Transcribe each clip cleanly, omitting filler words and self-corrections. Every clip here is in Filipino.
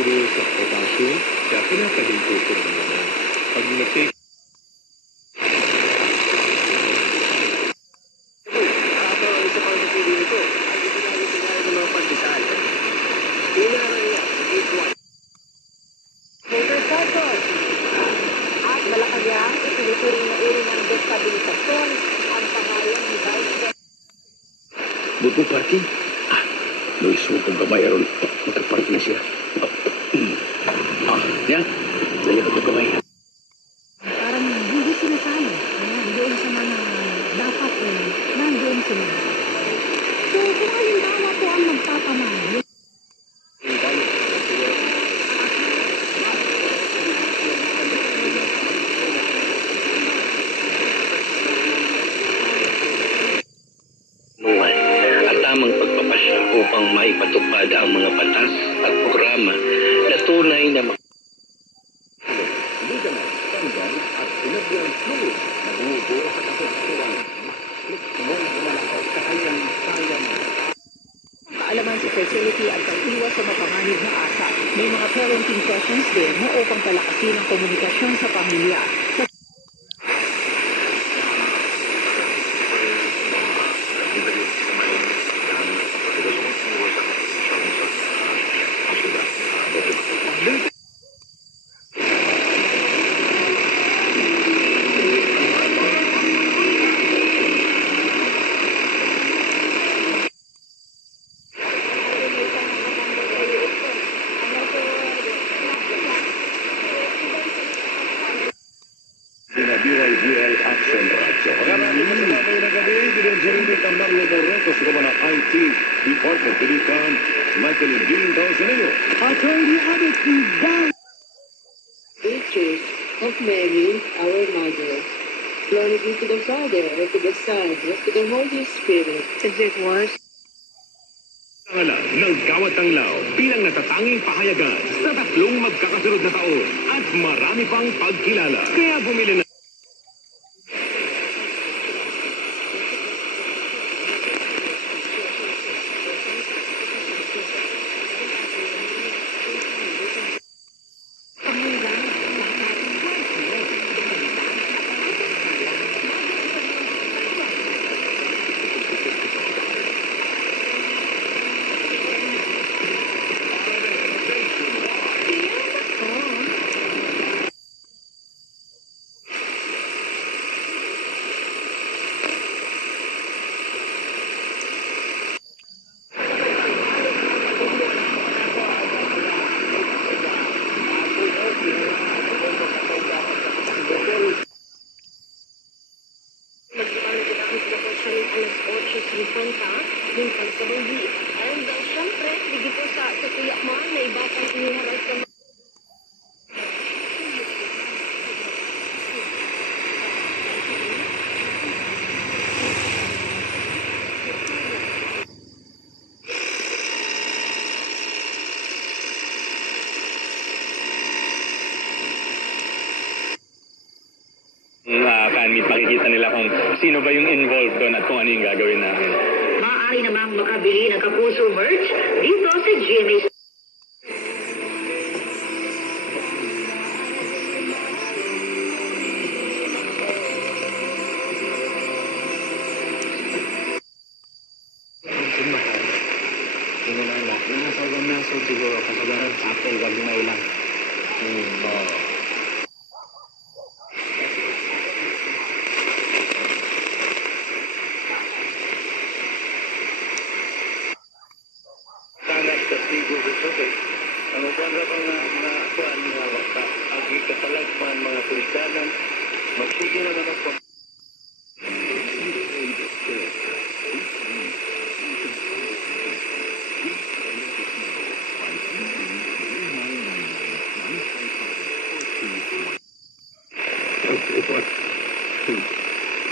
puro sa potassium, kaya pinapahinto ko ng naman. Pag na-take isa pang napili nito, ang itinali-tinali ng mga pandesal. Inaran niya, equal. Motorcycle. At Malacanang, itinuturing na uri ng destabilisasyon ang pangalan ni Vice President. Buto parking? Luis mo kung gamay aron. Magkapark na siya. Yan. Dali ko ito gamay. Parang hindi sila tayo. Doon sa mga dapat nandoon sila. So, kung halimbawa po ang magpapamahal, At tamang pagpapasya upang maipatupad ang mga batas at programa na tunay na ligaman, tanggal at sinabiang fluid na bumubuo sa kapasiran. Mula kumalakaw sa kanyang sayang. kaalaman sa facility at pag-iwas sa mapanganib na asa. May mga parenting sessions din na upang palakasin ang komunikasyon sa pamilya. BYGL Action Radyo. Maraming kasabay na gabi, dinensirin ka Marlo Morreto sa mga IT Department. Pilikan, Michael Dean daw sa ninyo. Attorney Addison down. Pictures of Mary, our Mother. Glory be to the Father, and to the Son, and to the Holy Spirit, as it was. Alam ng Gawat ng Lao bilang natatanging pahayagan sa tatlong magkakasunod na taon at marami pang pagkilala. Kaya bumili na yung pagkabanggi. And syempre, hindi po sa Kuya Mar na iba pang iniharal sa mga makikita nila kung sino ba yung involved doon at kung ano yung gagawin namin. maaari namang makabili ng Kapuso merch dito sa GMA. Nasod siguro kasagaran sa apel, wag na ulang. Sangat sa siguro ito ang upanda pa nga kuan nga wata agi katalagman mga Kristiyanan magsige na naman po.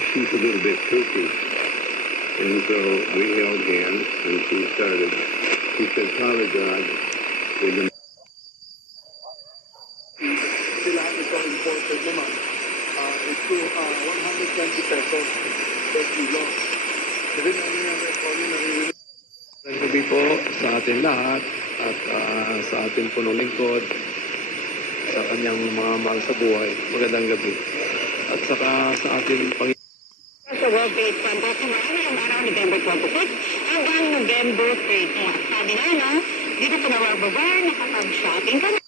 She's a little bit kooky. And so we held hands and she started. She said, Father God, we've been Sila ito imported naman. Ito 120 pesos per kilo. Sabi namin yung record na rin. Gabi po sa ating lahat. at sa ating punong lingkod, sa kanyang mga mahal sa buhay. Magandang gabi. At saka sa ating Panginoon. Sa World Trade Center, kumain ang araw November 26 hanggang November 30. Sabi nga, no, dito sa Nawar Bazaar, nakapag-shopping ka na.